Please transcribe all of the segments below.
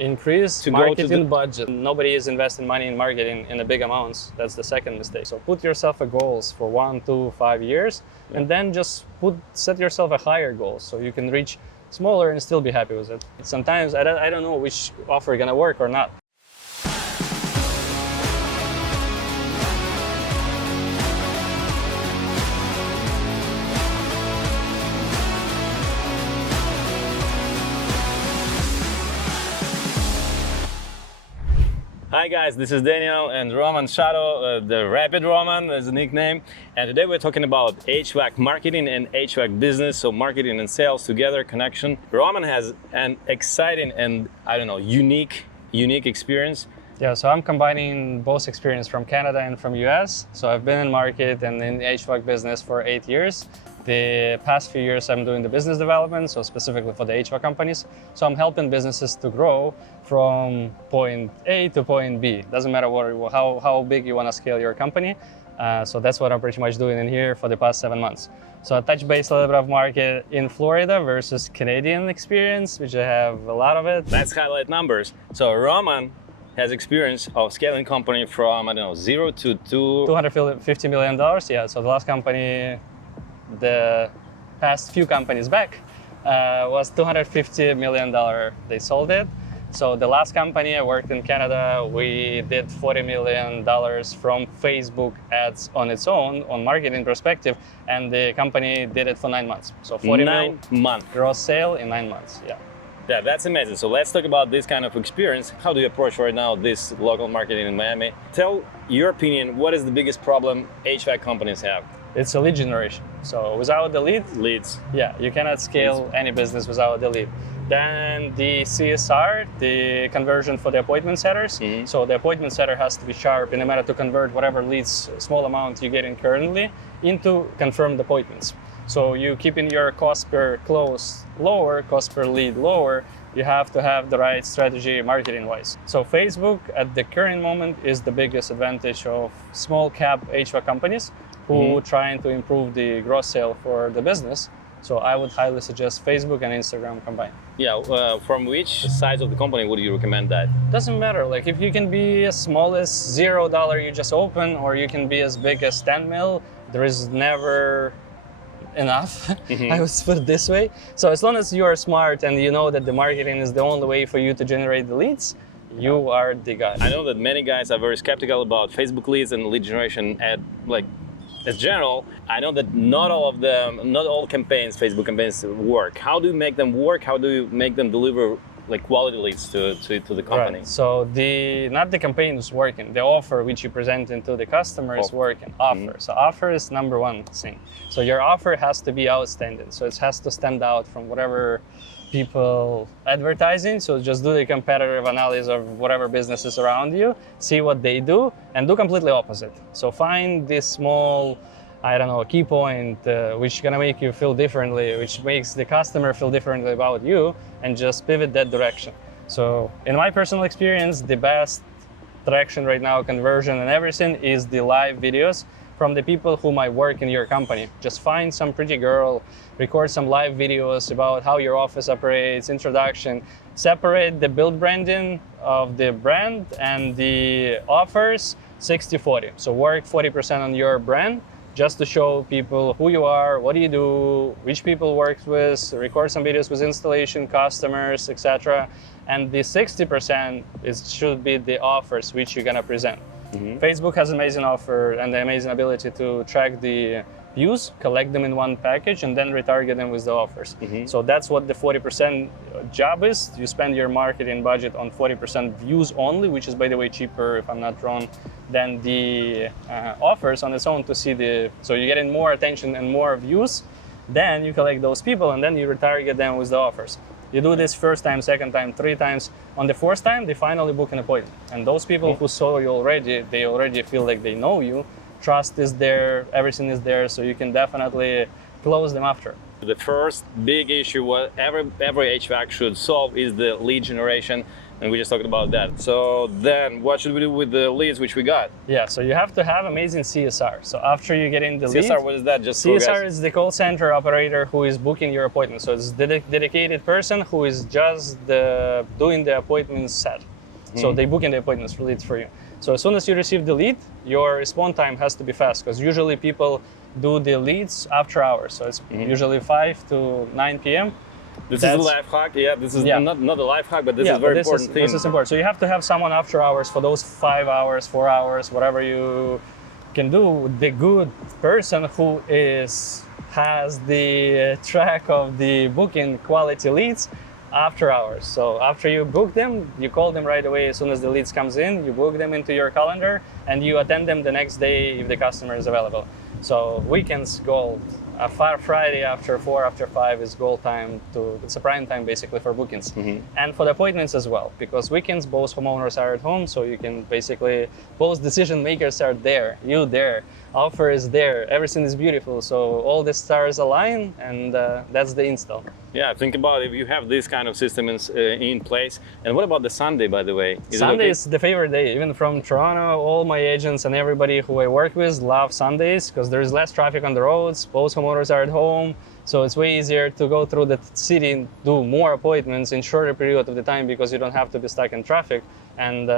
Increase to go to marketing the budget. Nobody is investing money in marketing in a big amounts. That's the second mistake. So put yourself a goals for 1, 2, 5 years, and then just set yourself a higher goal so you can reach smaller and still be happy with it. Sometimes I don't know which offer gonna work or not. Hi guys, this is Daniel and Roman Shato, the Rapid Roman is the nickname. And today we're talking about HVAC marketing and HVAC business, so marketing and sales together, connection. Roman has an exciting and, I don't know, unique experience. Yeah, so I'm combining both experience from Canada and from US. So I've been in market and in the HVAC business for 8 years. The past few years I'm doing the business development, so specifically for the HVAC companies. So I'm helping businesses to grow from point A to point B. Doesn't matter how big you want to scale your company. So that's what I'm pretty much doing in here for the past 7 months. So I touch base a little bit of market in Florida versus Canadian experience, which I have a lot of it. Let's highlight numbers. So Roman has experience of scaling company from, I don't know, 0 to $250 million. Yeah, so the last company, the past few companies back, was $250 million. They sold it. So the last company I worked in Canada, we did $40 million from Facebook ads on its own, on marketing perspective, and the company did it for 9 months. So 9 months gross sale in 9 months. Yeah. Yeah, that's amazing. So let's talk about this kind of experience. How do you approach right now this local marketing in Miami? Tell your opinion, what is the biggest problem HVAC companies have? It's a lead generation. So without the leads, yeah, you cannot scale any business without the lead. Then the CSR, the conversion for the appointment setters. Mm-hmm. So the appointment setter has to be sharp in a matter to convert whatever leads, small amount you're getting currently, into confirmed appointments. So you keeping your cost per close lower, cost per lead lower, you have to have the right strategy marketing-wise. So Facebook at the current moment is the biggest advantage of small cap HVAC companies who trying to improve the gross sale for the business. So I would highly suggest Facebook and Instagram combined. Yeah, from which size of the company would you recommend that? Doesn't matter, like if you can be as small as $0 you just open, or you can be as big as 10 mil, there is never enough, I would put it this way. So as long as you are smart and you know that the marketing is the only way for you to generate the leads, you are the guy. I know that many guys are very skeptical about Facebook leads and lead generation as general. I know that not all campaigns, Facebook campaigns work. How do you make them work? How do you make them deliver like quality leads to the company? Right. So not the campaign is working, the offer which you present into the customer is working. Offer. So offer is number one thing. So your offer has to be outstanding. So it has to stand out from whatever people advertising. So just do the competitive analysis of whatever businesses around you, see what they do, and do completely opposite. So find this small, I don't know, key point which is gonna make you feel differently, which makes the customer feel differently about you, and just pivot that direction. So in my personal experience, the best traction right now, conversion and everything, is the live videos from the people who might work in your company. Just find some pretty girl, record some live videos about how your office operates, introduction, separate the build branding of the brand and the offers 60-40. So work 40% on your brand, just to show people who you are, what do you do, which people work with, record some videos with installation, customers, etc. And the 60% should be the offers which you're gonna present. Facebook has an amazing offer and the amazing ability to track the views, collect them in one package, and then retarget them with the offers. So that's what the 40% job is. You spend your marketing budget on 40% views only, which is, by the way, cheaper, if I'm not wrong, than the offers on its own to see so you're getting more attention and more views. Then you collect those people and then you retarget them with the offers. You do this first time, second time, 3 times. On the 4th time, they finally book an appointment. And those people who saw you already, they already feel like they know you. Trust is there, everything is there, so you can definitely close them after. The first big issue what every HVAC should solve is the lead generation. And we just talked about that. So then what should we do with the leads which we got? Yeah, so you have to have amazing CSR. So after you get in the lead, CSR, what is that? Just CSR is the call center operator who is booking your appointment. So it's the dedicated person who is just doing the appointment set. So they booking the appointments for leads for you. So as soon as you receive the lead, your response time has to be fast, because usually people do the leads after hours. So it's usually 5 to 9 p.m. This is a life hack. Yeah, this is not a life hack, but this is a very important thing. This is important. So you have to have someone after hours for those 5 hours, 4 hours, whatever you can do. The good person who has the track of the booking quality leads after hours. So after you book them, you call them right away as soon as the leads comes in, you book them into your calendar, and you attend them the next day if the customer is available. So weekends gold. Friday after 4, after 5 is gold time. It's a prime time basically for bookings. And for the appointments as well, because weekends both homeowners are at home, so you can basically, both decision makers are there, you there, offer is there, everything is beautiful. So all the stars align, and that's the install. Yeah, think about if you have this kind of system in place. And what about the Sunday, by the way? Sunday is the favorite day. Even from Toronto, all my agents and everybody who I work with love Sundays, because there's less traffic on the roads, both homeowners are at home, so it's way easier to go through the city and do more appointments in shorter period of the time, because you don't have to be stuck in traffic. And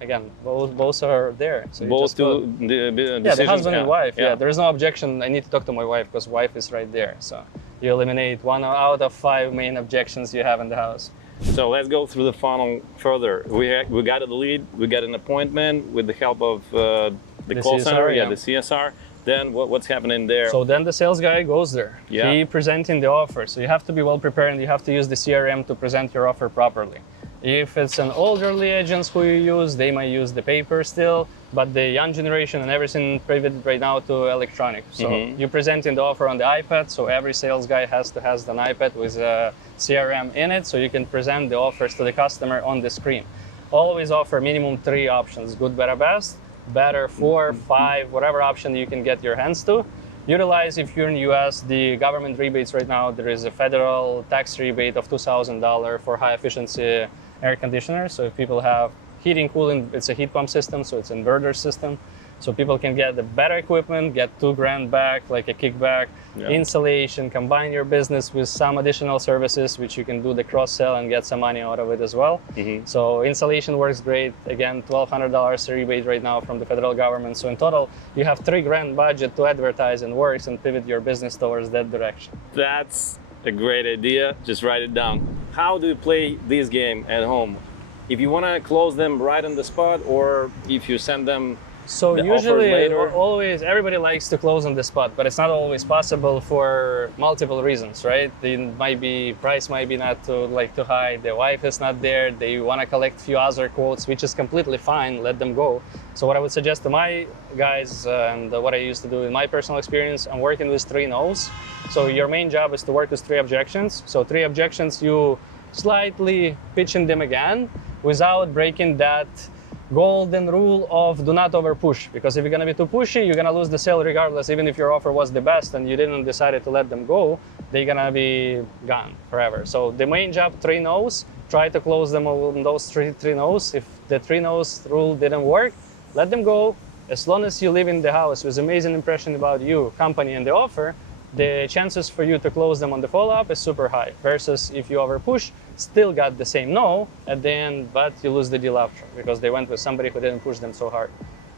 again, both are there. So both do the husband and wife. Yeah, there is no objection. I need to talk to my wife because wife is right there. So you eliminate 1 out of 5 main objections you have in the house. So let's go through the funnel further. We got a lead, we got an appointment with the help of the call CSR, center, the CSR. Then what's happening there? So then the sales guy goes there. Yeah. He presenting the offer. So you have to be well prepared, and you have to use the CRM to present your offer properly. If it's an elderly agents who you use, they might use the paper still, but the young generation and everything pivoted right now to electronic. So you presenting the offer on the iPad, so every sales guy has to have an iPad with a CRM in it, so you can present the offers to the customer on the screen. Always offer minimum 3 options, good, better, best, better 4, 5, whatever option you can get your hands to. Utilize, if you're in the US, the government rebates right now. There is a federal tax rebate of $2,000 for high efficiency air conditioners. So if people have heating, cooling, it's a heat pump system, so it's an inverter system. So people can get the better equipment, get $2,000 back, like a kickback, installation, combine your business with some additional services, which you can do the cross-sell and get some money out of it as well. So installation works great. Again, $1,200 rebate right now from the federal government. So in total, you have $3,000 budget to advertise and works and pivot your business towards that direction. That's a great idea. Just write it down. How do you play this game at home? If you want to close them right on the spot, or if you send them so usually, always, everybody likes to close on the spot, but it's not always possible for multiple reasons, right? Price might be not too high, the wife is not there, they want to collect a few other quotes, which is completely fine, let them go. So what I would suggest to my guys, and what I used to do in my personal experience, I'm working with 3 no's. So your main job is to work with 3 objections. So 3 objections, you slightly pitching them again without breaking that golden rule of do not over push, because if you're going to be too pushy, you're going to lose the sale regardless. Even if your offer was the best and you didn't decide to let them go, they're going to be gone forever. So the main job, 3 no's, try to close them on those three no's. If the 3 no's rule didn't work, let them go. As long as you live in the house with amazing impression about you, company, and the offer, the chances for you to close them on the follow-up is super high, versus if you over push, still got the same no at the end, but you lose the deal after because they went with somebody who didn't push them so hard.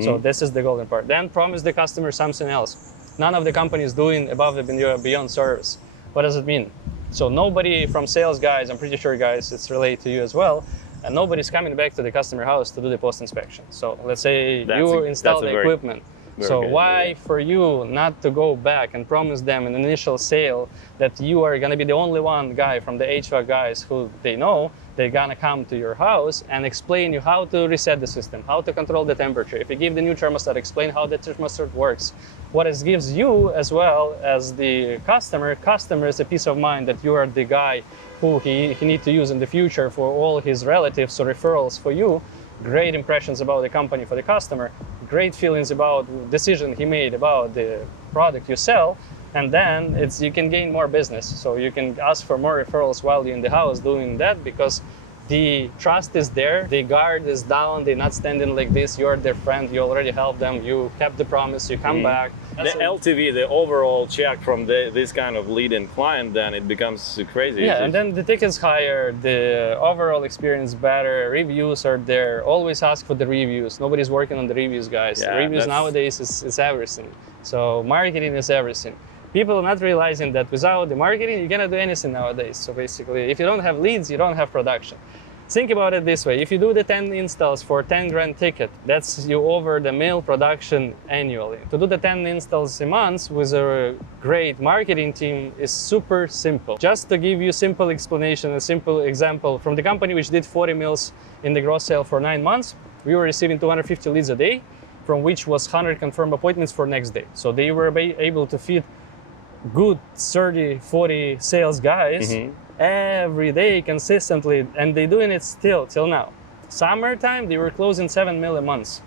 So this is the golden part. Then promise the customer something else. None of the companies doing above and beyond service. What does it mean? So nobody from sales guys, I'm pretty sure guys, it's related to you as well, and nobody's coming back to the customer house to do the post inspection. So let's say you install the equipment. So why for you not to go back and promise them an initial sale that you are going to be the only one guy from the HVAC guys who they know, they're going to come to your house and explain you how to reset the system, how to control the temperature. If you give the new thermostat, explain how the thermostat works. What it gives you as well as the customer is a peace of mind that you are the guy who he need to use in the future for all his relatives, so referrals for you. Great impressions about the company for the customer, great feelings about the decision he made about the product you sell, and then you can gain more business. So you can ask for more referrals while you're in the house doing that, because the trust is there, the guard is down, they're not standing like this, you're their friend, you already helped them, you kept the promise, you come back. The LTV, the overall check from this kind of lead and client, then it becomes crazy. Yeah, and then the ticket's higher, the overall experience better, reviews are there, always ask for the reviews. Nobody's working on the reviews, guys. Yeah, Reviews nowadays is everything. So marketing is everything. People are not realizing that without the marketing, you cannot do anything nowadays. So basically, if you don't have leads, you don't have production. Think about it this way. If you do the 10 installs for 10 grand ticket, that's you over the mill production annually. To do the 10 installs a month with a great marketing team is super simple. Just to give you simple explanation, a simple example, from the company which did 40 mills in the gross sale for 9 months, we were receiving 250 leads a day, from which was 100 confirmed appointments for next day. So they were able to feed good 30, 40 sales guys every day consistently, and they're doing it still till now. Summertime, they were closing 7 mil a month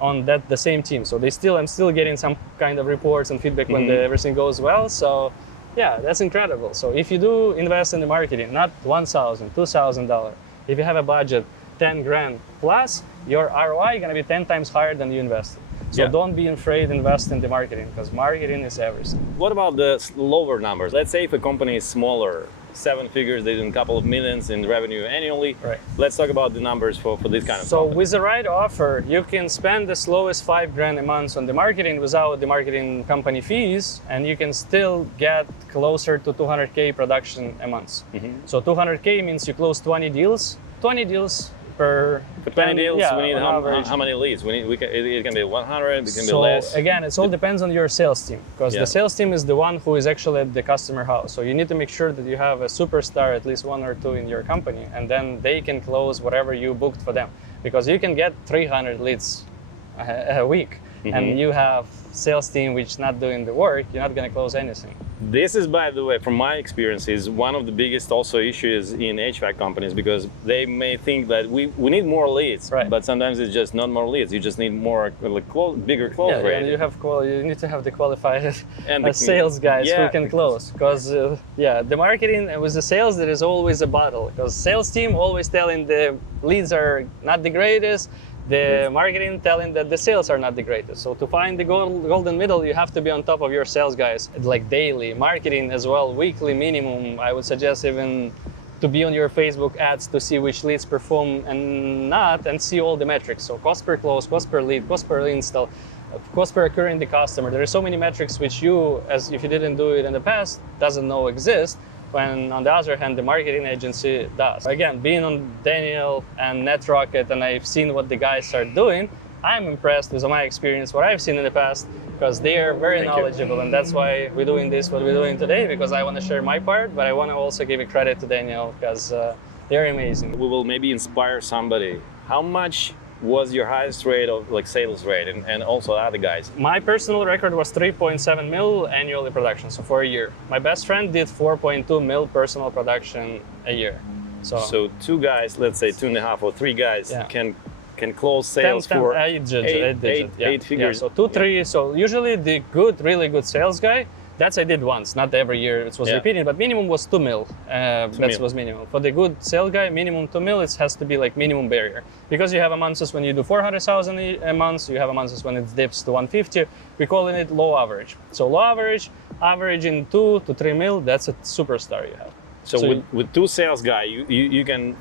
on the same team. So I'm still getting some kind of reports and feedback when everything goes well. So yeah, that's incredible. So if you do invest in the marketing, not $1,000, $2,000, if you have a budget 10 grand plus, your ROI gonna be 10 times higher than you invested. So don't be afraid to invest in the marketing, because marketing is everything. What about the lower numbers? Let's say if a company is smaller, 7 figures, they do a couple of millions in revenue annually. Right. Let's talk about the numbers for this kind of So company. with the right offer, you can spend as low as 5 grand a month on the marketing without the marketing company fees, and you can still get closer to 200K production a month. So 200K means you close 20 deals. 20 deals per... For 20 deals, we need average. how many leads? It can be 100, it can be So less. again, it all depends on your sales team, because the sales team is the one who is actually at the customer house. So you need to make sure that you have a superstar, at least 1 or 2 in your company, and then they can close whatever you booked for them. Because you can get 300 leads a week, and you have sales team which not doing the work, you're not going to close anything. This is, by the way, from my experience, is one of the biggest also issues in HVAC companies, because they may think that we need more leads, but sometimes it's just not more leads. You just need more bigger close rate. And you need to have the qualified sales guys who can close. Because the marketing with the sales, there is always a battle. Because sales team always telling the leads are not the greatest. The marketing telling that the sales are not the greatest. So to find the golden middle, you have to be on top of your sales guys, like daily. Marketing as well, weekly minimum. I would suggest even to be on your Facebook ads to see which leads perform and not, and see all the metrics. So cost per close, cost per lead, cost per install, cost per occurring the customer. There are so many metrics which you, as if you didn't do it in the past, doesn't know exist. When on the other hand, the marketing agency does. Again, being on Daniel and Netrocket, and I've seen what the guys are doing, I'm impressed with my experience, what I've seen in the past, because they are very knowledgeable, and that's why we're doing this, what we're doing today, because I want to share my part, but I want to also give a credit to Daniel, because they're amazing. We will maybe inspire somebody. How much was your highest rate of sales rate, and also other guys? My personal record was 3.7 mil annually production, so for a year. My best friend did 4.2 mil personal production a year. So 2 guys, let's say 2.5 or 3 guys can close sales for 8 figures. So 2, 3. So usually the really good sales guy, that's I did once, not every year it was repeating, but minimum was 2 mil. That was minimum. For the good sales guy, minimum 2 mil, it has to be like minimum barrier. Because you have a months when you do 400,000 a month, you have a months when it dips to 150, we're calling it low average. So low average, averaging 2 to 3 mil, that's a superstar you have. So with 2 sales guy, you can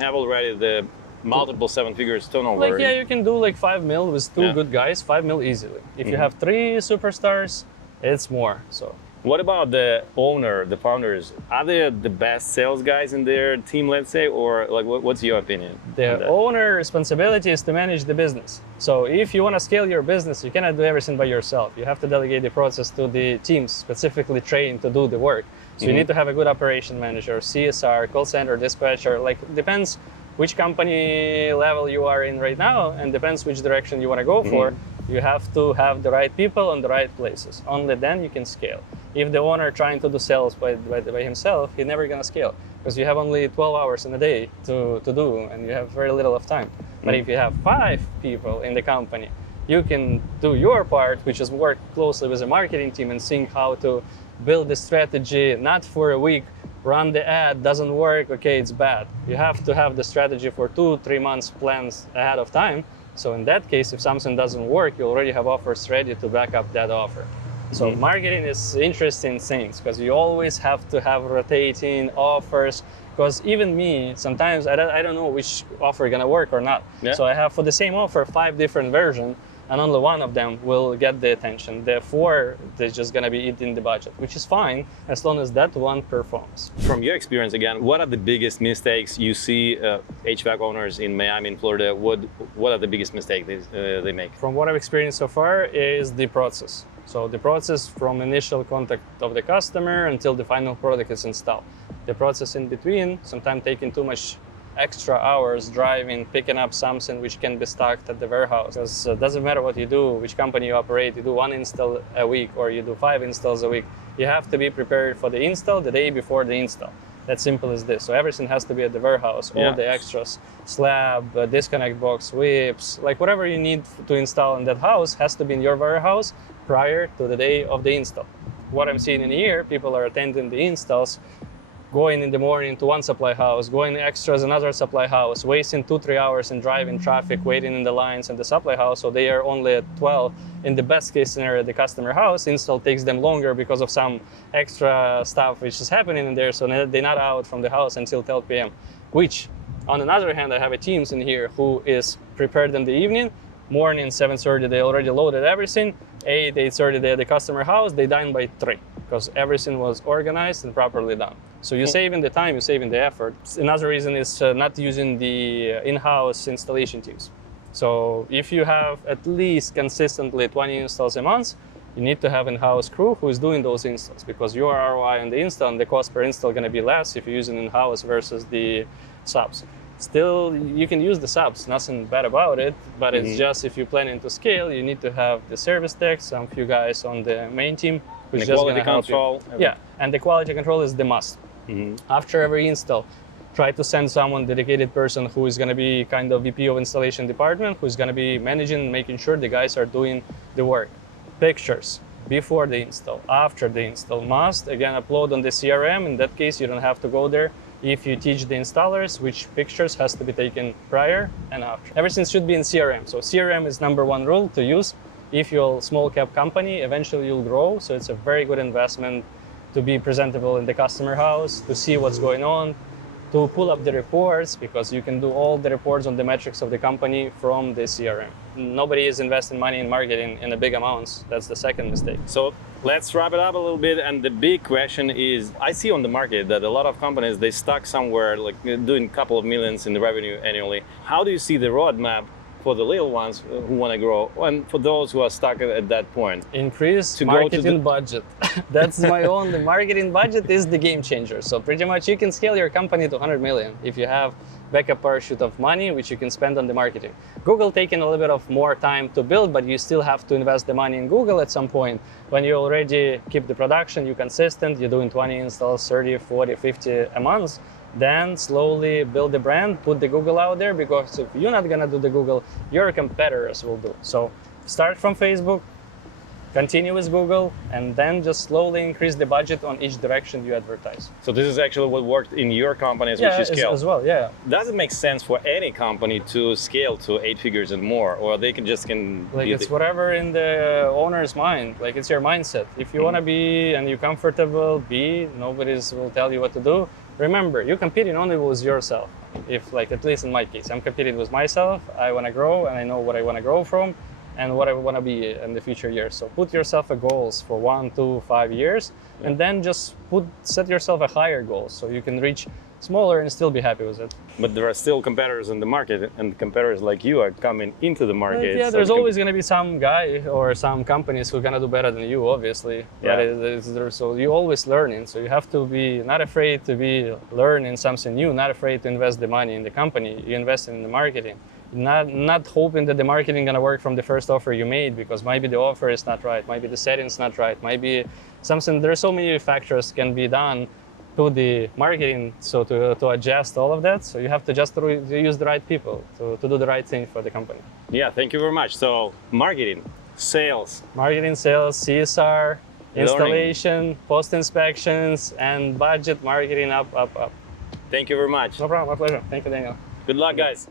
have already the multiple 7 figures turnover. You can do like 5 mil with 2 good guys, 5 mil easily. If you have 3 superstars, it's more. So what about the owner, the founders? Are they the best sales guys in their team, let's say, or what's your opinion? The owner responsibility is to manage the business. So if you want to scale your business, you cannot do everything by yourself. You have to delegate the process to the teams specifically trained to do the work. So you need to have a good operation manager, CSR, call center, dispatcher, depends which company level you are in right now, and depends which direction you want to go for. You have to have the right people on the right places. Only then you can scale. If the owner trying to do sales by himself, he's never gonna scale, because you have only 12 hours in a day to do, and you have very little of time. But if you have 5 people in the company, you can do your part, which is work closely with the marketing team and seeing how to build the strategy, not for a week, run the ad, doesn't work, okay, it's bad. You have to have the strategy for 2-3 months plans ahead of time. So in that case, if something doesn't work, you already have offers ready to back up that offer. So marketing is interesting things because you always have to have rotating offers. Because even me, sometimes I don't know which offer is gonna work or not. Yeah. So I have for the same offer 5 different versions, and only one of them will get the attention. The 4, they're just gonna be eating the budget, which is fine as long as that one performs. From your experience again, what are the biggest mistakes you see HVAC owners in Miami and Florida? What are the biggest mistakes they make? From what I've experienced so far is the process. So the process from initial contact of the customer until the final product is installed. The process in between, sometimes taking too much extra hours driving, picking up something which can be stocked at the warehouse. Because it doesn't matter what you do, which company you operate, you do 1 install a week or you do 5 installs a week. You have to be prepared for the install the day before the install. That's simple as this. So everything has to be at the warehouse, all the extras, slab, disconnect box, whips, like whatever you need to install in that house has to be in your warehouse prior to the day of the install. What I'm seeing in here, people are attending the installs, going in the morning to one supply house, going extras another supply house, wasting 2-3 hours in driving traffic, waiting in the lines in the supply house, so they are only at 12. In the best case scenario, the customer house install takes them longer because of some extra stuff which is happening in there, so they're not out from the house until 12 p.m. Which, on another hand, I have a teams in here who is prepared in the evening, morning 7:30 they already loaded everything, 8:30 they're at the customer house, they done by 3 because everything was organized and properly done. So you're saving the time, you're saving the effort. Another reason is not using the in-house installation teams. So if you have at least consistently 20 installs a month, you need to have in-house crew who is doing those installs because your ROI on the install and the cost per install going to be less if you're using in-house versus the subs. Still, you can use the subs, nothing bad about it, but it's just if you're planning to scale, you need to have the service techs, some few guys on the main team who's the just quality gonna help control. you. Yeah, and the quality control is the must. After every install, try to send someone, dedicated person who is going to be kind of VP of installation department, who's going to be managing, making sure the guys are doing the work. Pictures before the install, after the install, must again upload on the CRM. In that case, you don't have to go there. If you teach the installers which pictures has to be taken prior and after. Everything should be in CRM. So CRM is #1 rule to use. If you're a small cap company, eventually you'll grow. So it's a very good investment to be presentable in the customer house, to see what's going on, to pull up the reports, because you can do all the reports on the metrics of the company from the CRM. Nobody is investing money in marketing in a big amounts. That's the second mistake. So let's wrap it up a little bit. And the big question is, I see on the market that a lot of companies, they stuck somewhere like doing a couple of millions in the revenue annually. How do you see the roadmap for the little ones who want to grow, and for those who are stuck at that point? Increase marketing budget. That's my own. The marketing budget is the game changer. So pretty much you can scale your company to 100 million if you have backup parachute of money which you can spend on the marketing. Google taking a little bit of more time to build, but you still have to invest the money in Google at some point. When you already keep the production, you're consistent, you're doing 20 installs, 30, 40, 50 a month, then slowly build the brand, put the Google out there, because if you're not gonna do the Google, your competitors will do. So start from Facebook, continue with Google, and then just slowly increase the budget on each direction you advertise. So this is actually what worked in your companies, which is scale. As well, yeah. Does it make sense for any company to scale to 8 figures and more, or they can like it's whatever in the owner's mind, like it's your mindset. If you want to be and you're comfortable, nobody will tell you what to do. Remember, you're competing only with yourself. If, like, at least in my case, I'm competing with myself. I want to grow and I know what I want to grow from and what I want to be in the future years. So put yourself a goals for 1, 2, 5 years, and then just set yourself a higher goal so you can reach smaller and still be happy with it. But there are still competitors in the market, and competitors like you are coming into the market. Yeah, there's always going to be some guy or some companies who are going to do better than you, obviously. Yeah. So you're always learning. So you have to be not afraid to be learning something new, not afraid to invest the money in the company. You invest in the marketing. Not hoping that the marketing gonna work from the first offer you made, because maybe the offer is not right, maybe the settings not right, maybe something. There are so many factors can be done to the marketing, so to adjust all of that. So you have to just use the right people to do the right thing for the company. Yeah, thank you very much. So marketing, sales, CSR, installation, post inspections, and budget marketing up. Thank you very much. No problem, my pleasure. Thank you, Daniel. Good luck, guys.